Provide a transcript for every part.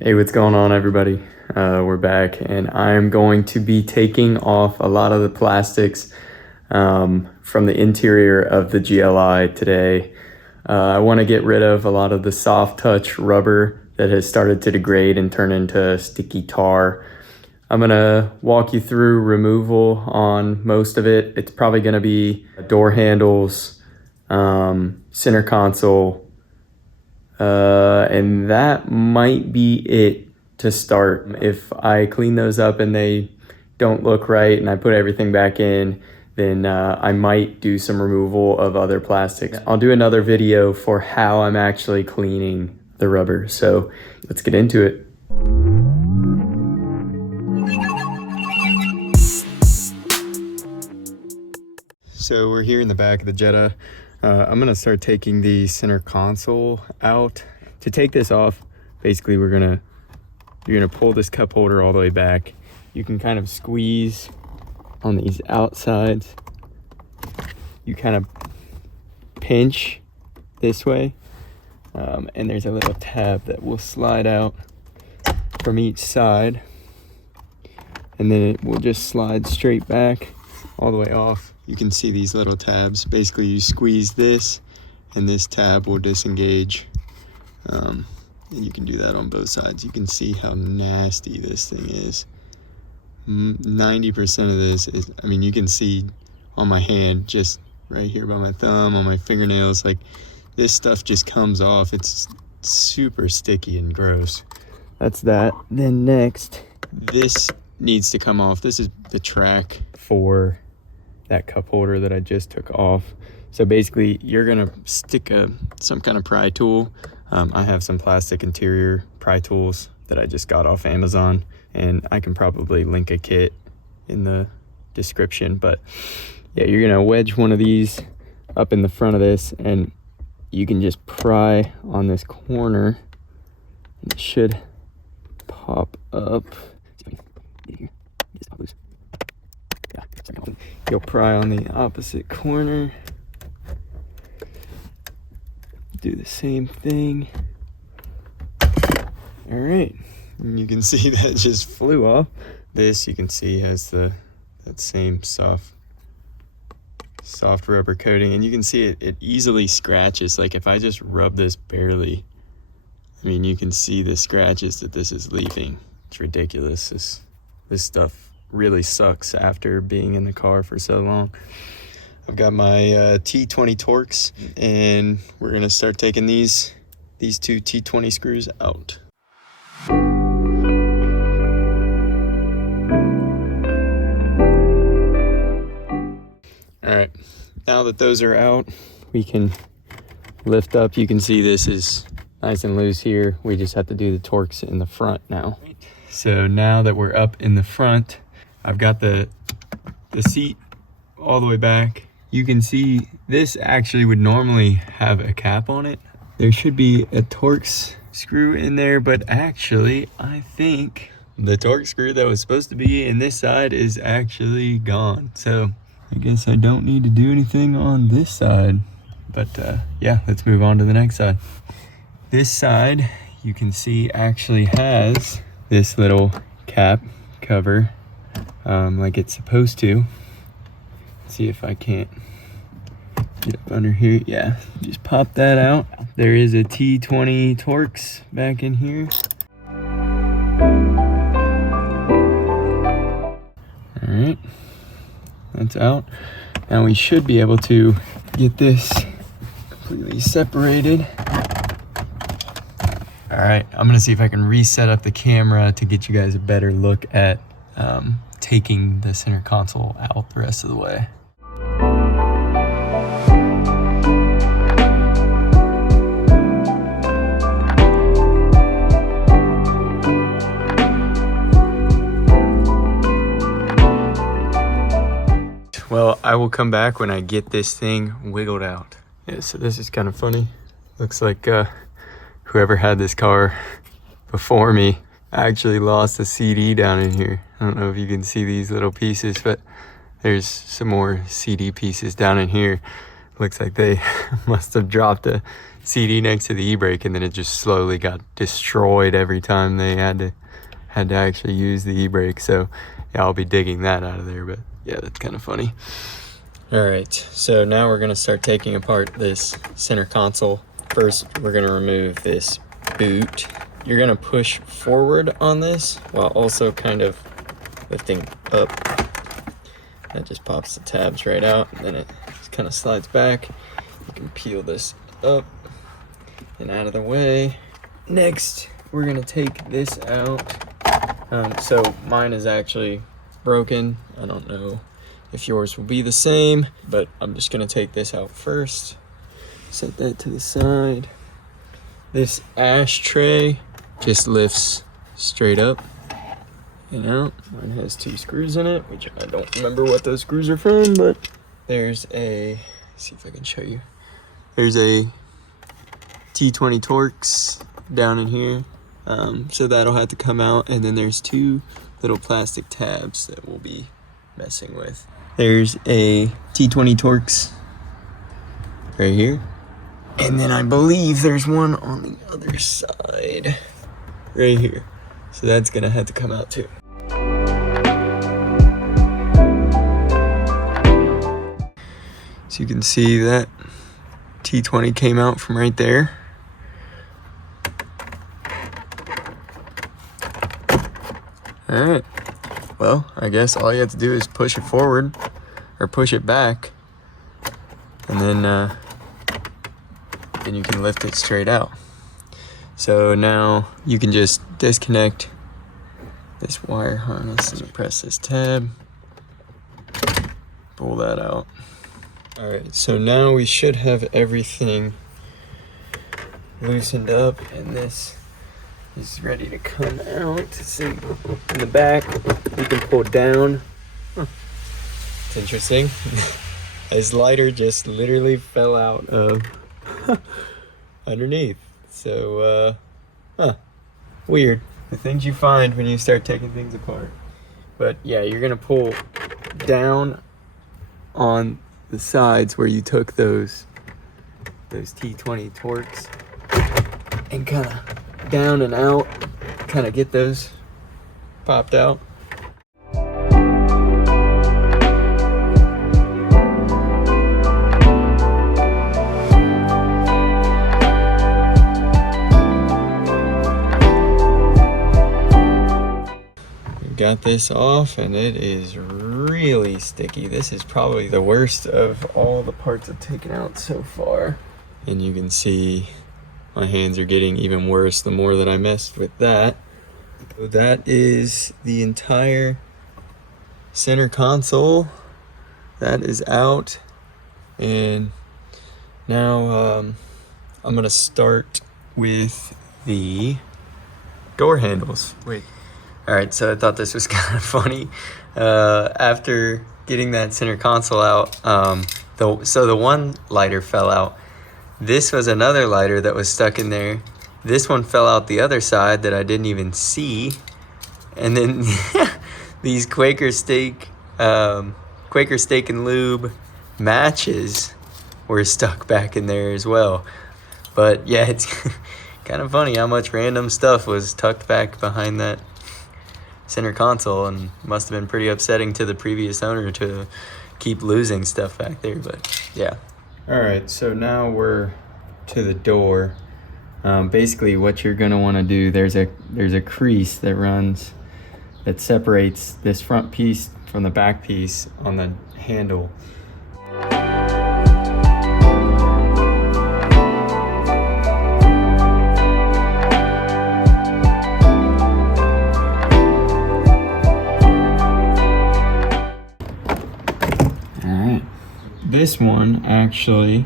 Hey, what's going on, everybody? We're back, and I'm going to be taking off a lot of the plastics from the interior of the GLI today. I want to get rid of a lot of the soft touch rubber that has started to degrade and turn into sticky tar. I'm going to walk you through removal on most of it. It's probably going to be door handles, center console, and that might be it to start. If I clean those up and they don't look right and I put everything back in, then I might do some removal of other plastics. I'll do another video for how I'm actually cleaning the rubber. So let's get into it. So we're here in the back of the Jetta. I'm gonna start taking the center console out. To take this off, basically you're gonna pull this cup holder all the way back. You can kind of squeeze on these outsides. You kind of pinch this way, and there's a little tab that will slide out from each side, and then it will just slide straight back all the way off. You can see these little tabs. Basically, you squeeze this, and this tab will disengage. And you can do that on both sides. You can see how nasty this thing is. 90% of this is, I mean, you can see on my hand, just right here by my thumb, on my fingernails, like this stuff just comes off. It's super sticky and gross. That's that. Then next, this needs to come off. This is the track for that cup holder that I just took off. So basically you're gonna stick some kind of pry tool. I have some plastic interior pry tools that I just got off Amazon, and I can probably link a kit in the description. But yeah, you're gonna wedge one of these up in the front of this, and you can just pry on this corner, and it should pop up. You'll pry on the opposite corner, do the same thing. All right, and you can see that just flew off. This, you can see, has that same soft rubber coating, and you can see it easily scratches. Like if I just rub this barely, I mean, you can see the scratches that this is leaving. It's ridiculous. This stuff really sucks after being in the car for so long. I've got my T20 Torx, and we're gonna start taking these two T20 screws out. All right, now that those are out, we can lift up. You can see this is nice and loose here. We just have to do the Torx in the front now. So now that we're up in the front, I've got the seat all the way back. You can see this actually would normally have a cap on it. There should be a Torx screw in there, but actually I think the Torx screw that was supposed to be in this side is actually gone. So I guess I don't need to do anything on this side. But yeah, let's move on to the next side. This side, you can see, actually has this little cap cover, like it's supposed to. Let's see if I can't get up under here. Yeah, just pop that out. There is a T20 Torx back in here. All right, that's out. Now we should be able to get this completely separated. All right, I'm gonna see if I can reset up the camera to get you guys a better look at taking the center console out the rest of the way. Well, I will come back when I get this thing wiggled out. Yeah, so this is kind of funny. Looks like whoever had this car before me actually lost a CD down in here. I don't know if you can see these little pieces, but there's some more CD pieces down in here. Looks like they must have dropped a CD next to the e-brake, and then it just slowly got destroyed every time they had to actually use the e-brake. So yeah, I'll be digging that out of there, but yeah, that's kind of funny. All right, so now we're gonna start taking apart this center console. First, we're gonna remove this boot. You're gonna push forward on this while also kind of lifting up. That just pops the tabs right out, and then it just kind of slides back. You can peel this up and out of the way. Next, we're gonna take this out. So mine is actually broken. I don't know if yours will be the same, but I'm just gonna take this out first. Set that to the side. This ashtray just lifts straight up and out. Mine has 2 screws in it, which I don't remember what those screws are from, but there's a, see if I can show you. There's a T20 Torx down in here. So that'll have to come out, and then there's 2 little plastic tabs that we'll be messing with. There's a T20 Torx right here, and then I believe there's one on the other side right here, so that's gonna have to come out too. So you can see that T20 came out from right there. All right, well, I guess all you have to do is push it forward or push it back, and then you can lift it straight out. So now you can just disconnect this wire harness and press this tab, pull that out. All right, so now we should have everything loosened up, and this is ready to come out. See, in the back, you can pull down. Huh. It's interesting. This lighter just literally fell out of underneath. So, weird. The things you find when you start taking things apart. But yeah, you're gonna pull down on the sides where you took those T20 Torx, and kind of down and out, kind of get those popped out. Got this off, and it is really sticky. This is probably the worst of all the parts I've taken out so far. And you can see my hands are getting even worse the more that I messed with that. So that is the entire center console. That is out. And now I'm gonna start with the door handles. Wait. All right, so I thought this was kind of funny. After getting that center console out, so the one lighter fell out. This was another lighter that was stuck in there. This one fell out the other side that I didn't even see. And then these Quaker Steak and Lube matches were stuck back in there as well. But yeah, it's kind of funny how much random stuff was tucked back behind that center console, and must have been pretty upsetting to the previous owner to keep losing stuff back there, but yeah. All right, so now we're to the door. Basically what you're gonna wanna do, there's a crease that separates this front piece from the back piece on the handle. This one, actually,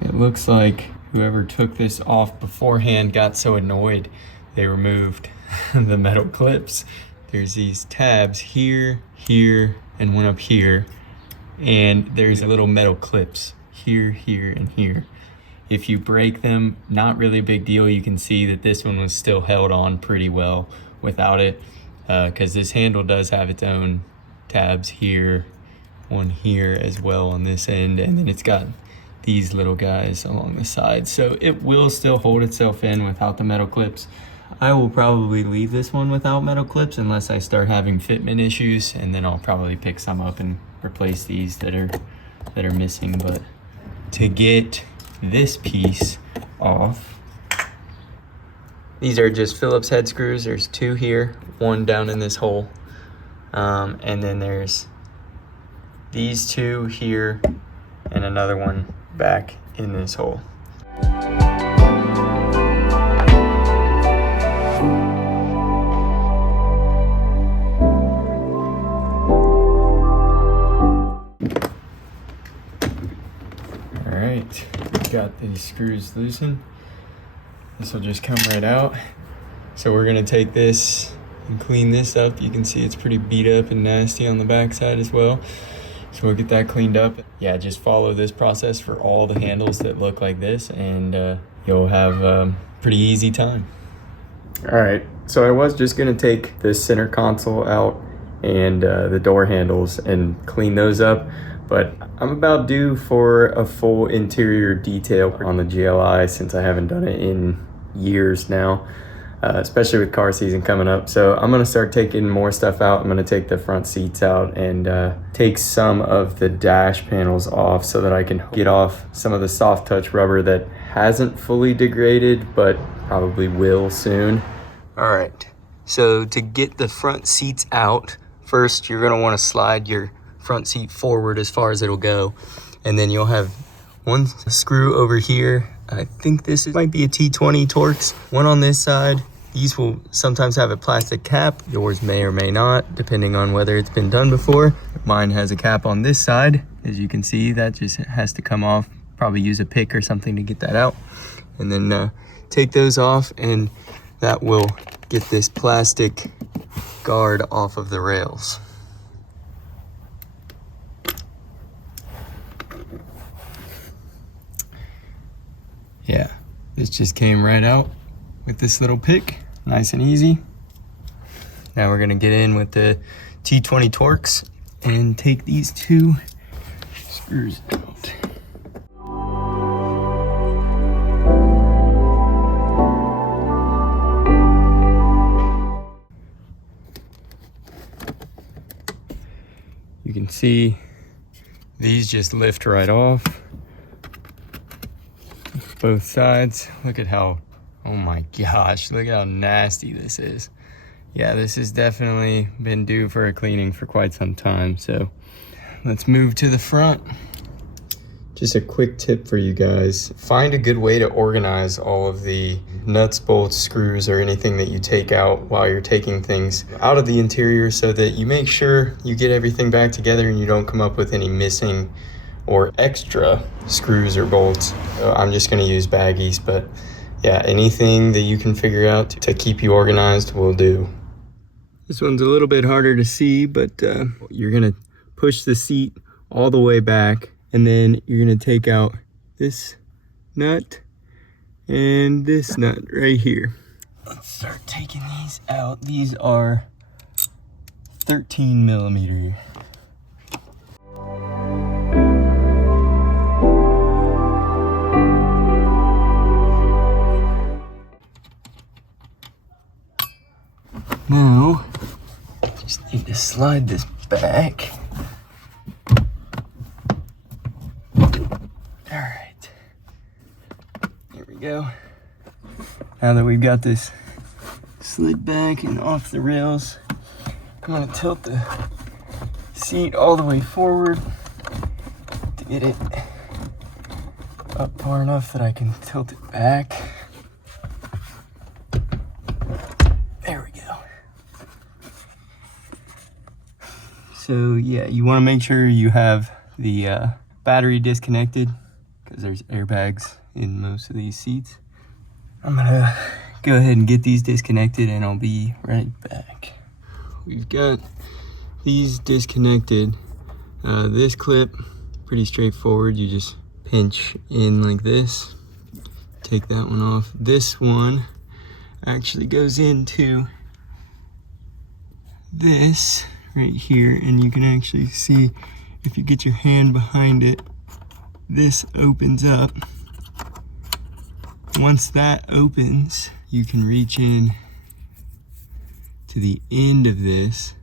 it looks like whoever took this off beforehand got so annoyed they removed the metal clips. There's these tabs here, here, and one up here, and there's little metal clips here, here, and here. If you break them, not really a big deal. You can see that this one was still held on pretty well without it, because this handle does have its own tabs here, one here as well on this end, and then it's got these little guys along the side. So it will still hold itself in without the metal clips. I will probably leave this one without metal clips unless I start having fitment issues, and then I'll probably pick some up and replace these that are missing. But to get this piece off, these are just Phillips head screws. There's 2 here, 1 down in this hole, and then there's these 2 here and another one back in this hole. Alright, got these screws loosened. This will just come right out. So we're gonna take this and clean this up. You can see it's pretty beat up and nasty on the back side as well. So we'll get that cleaned up. Yeah, just follow this process for all the handles that look like this, and you'll have a pretty easy time. All right, so I was just gonna take this center console out and the door handles and clean those up, but I'm about due for a full interior detail on the GLI since I haven't done it in years now. Especially with car season coming up. So I'm gonna start taking more stuff out. I'm gonna take the front seats out and take some of the dash panels off so that I can get off some of the soft touch rubber that hasn't fully degraded, but probably will soon. All right, so to get the front seats out, first you're gonna wanna slide your front seat forward as far as it'll go. And then you'll have one screw over here. I think this might be a T20 Torx. One on this side. These will sometimes have a plastic cap. Yours may or may not, depending on whether it's been done before. Mine has a cap on this side. As you can see, that just has to come off. Probably use a pick or something to get that out. And then take those off, and that will get this plastic guard off of the rails. Yeah, this just came right out with this little pick, nice and easy. Now we're gonna get in with the T20 Torx and take these 2 screws out. You can see these just lift right off. Both sides. Look at how, oh my gosh, look at how nasty this is. Yeah, this has definitely been due for a cleaning for quite some time. So let's move to the front. Just a quick tip for you guys. Find a good way to organize all of the nuts, bolts, screws, or anything that you take out while you're taking things out of the interior so that you make sure you get everything back together and you don't come up with any missing or extra screws or bolts. I'm just gonna use baggies, but yeah, anything that you can figure out to keep you organized will do. This one's a little bit harder to see, but you're gonna push the seat all the way back, and then you're gonna take out this nut and this nut right here. Let's start taking these out. These are 13 millimeter. Now, just need to slide this back. All right, here we go. Now that we've got this slid back and off the rails, I'm gonna tilt the seat all the way forward to get it up far enough that I can tilt it back. There we go. So yeah, you want to make sure you have the battery disconnected because there's airbags in most of these seats. I'm gonna go ahead and get these disconnected and I'll be right back. We've got these disconnected. This clip, pretty straightforward. You just pinch in like this, take that one off. This one actually goes into this right here, and you can actually see if you get your hand behind it, this opens up. Once that opens, you can reach in to the end of this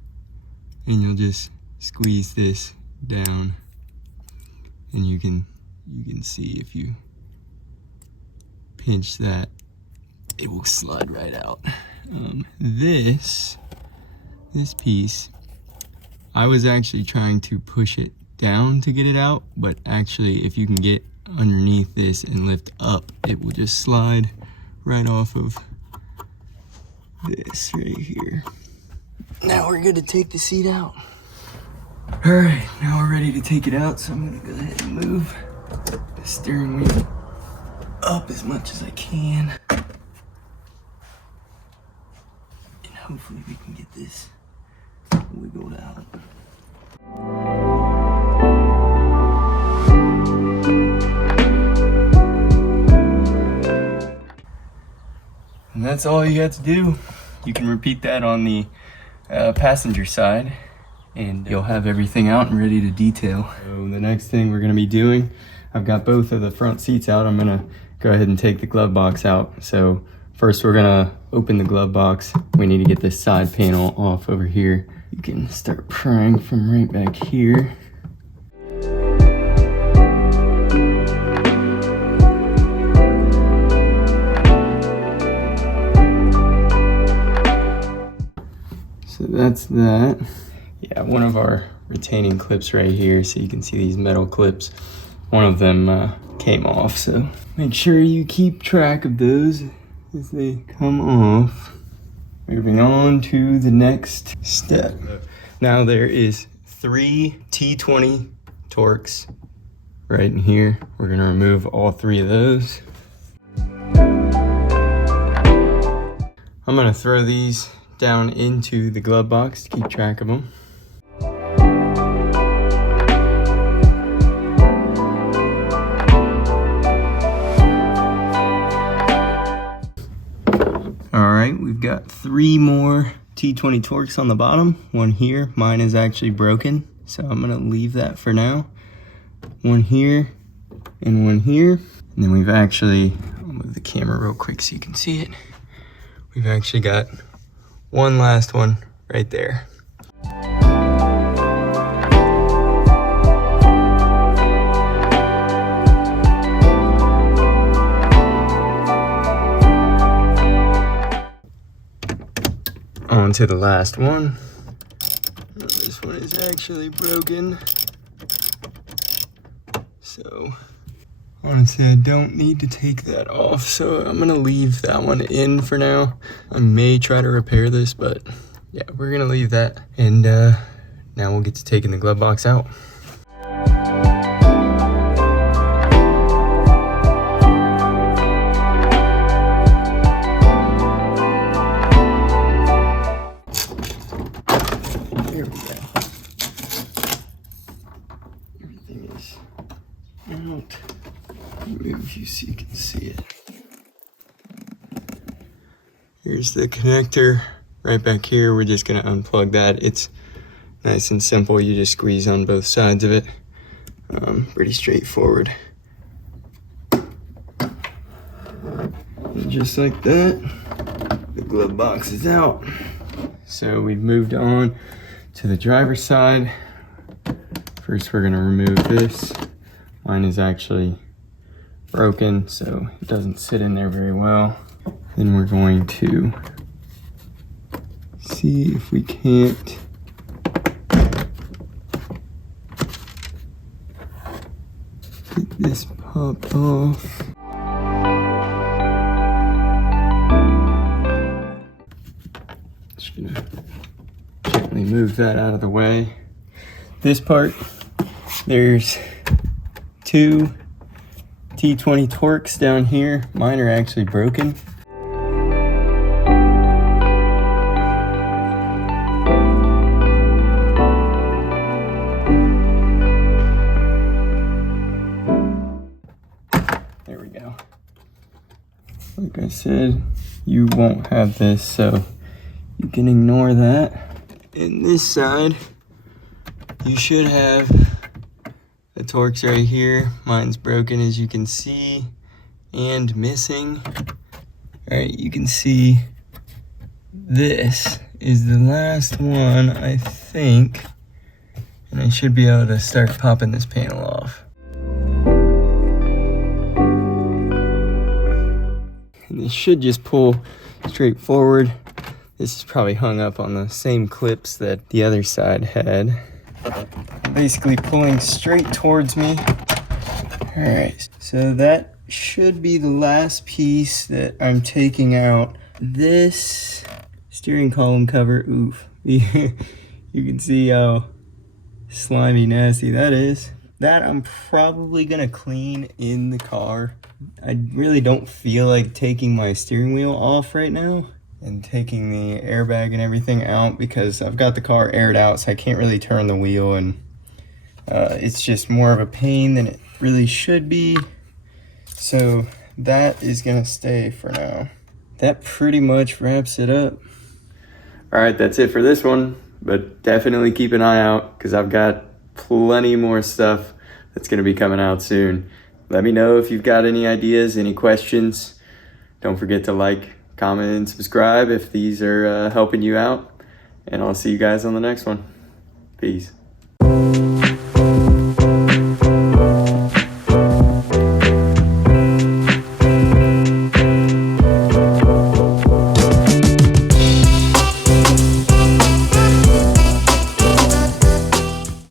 and you'll just squeeze this down, and you can see if you pinch that, it will slide right out. This piece, I was actually trying to push it down to get it out, but actually if you can get underneath this and lift up, it will just slide right off of this right here. Now we're gonna take the seat out. All right, now we're ready to take it out, so I'm gonna go ahead and move the steering wheel up as much as I can. And hopefully we can get this wiggled out. And that's all you have to do. You can repeat that on the passenger side, and you'll have everything out and ready to detail. So the next thing we're gonna be doing, I've got both of the front seats out. I'm gonna go ahead and take the glove box out. So first we're gonna open the glove box. We need to get this side panel off over here. You can start prying from right back here. So that's that. Yeah, one of our retaining clips right here, so you can see these metal clips. One of them came off, so make sure you keep track of those as they come off. Moving on to the next step. Now there is 3 T20 Torx right in here. We're gonna remove all 3 of those. I'm gonna throw these down into the glove box to keep track of them. All right, we've got 3 more T20 Torx on the bottom. One here, mine is actually broken, so I'm gonna leave that for now. One here and one here. And then we've actually, I'll move the camera real quick so you can see it. We've actually got one last one right there. On to the last one. This one is actually broken. So honestly, I don't need to take that off, so I'm gonna leave that one in for now. I may try to repair this, but yeah, we're gonna leave that. And now we'll get to taking the glove box out. There we go. Everything is out. Move you so you can see it. Here's the connector right back here. We're just gonna unplug that. It's nice and simple. You just squeeze on both sides of it. Pretty straightforward. And just like that, the glove box is out. So we've moved on to the driver's side. First, we're gonna remove this. Mine is actually broken, so it doesn't sit in there very well. Then we're going to see if we can't get this popped off. Just gonna gently move that out of the way. This part, there's 2 T20 Torx down here. Mine are actually broken. There we go. Like I said, you won't have this, so you can ignore that. And this side, you should have The Torx right here, mine's broken as you can see, and missing. All right, you can see this is the last one, I think, and I should be able to start popping this panel off. And this should just pull straight forward. This is probably hung up on the same clips that the other side had. Basically pulling straight towards me. All right, so that should be the last piece that I'm taking out. This steering column cover, oof. You can see how slimy nasty that is. That I'm probably gonna clean in the car. I really don't feel like taking my steering wheel off right now and taking the airbag and everything out because I've got the car aired out, so I can't really turn the wheel, and it's just more of a pain than it really should be. So that is gonna stay for now. That pretty much wraps it up. All right, that's it for this one, but definitely keep an eye out because I've got plenty more stuff that's gonna be coming out soon. Let me know if you've got any ideas, any questions. Don't forget to like, comment, and subscribe if these are helping you out. And I'll see you guys on the next one. Peace.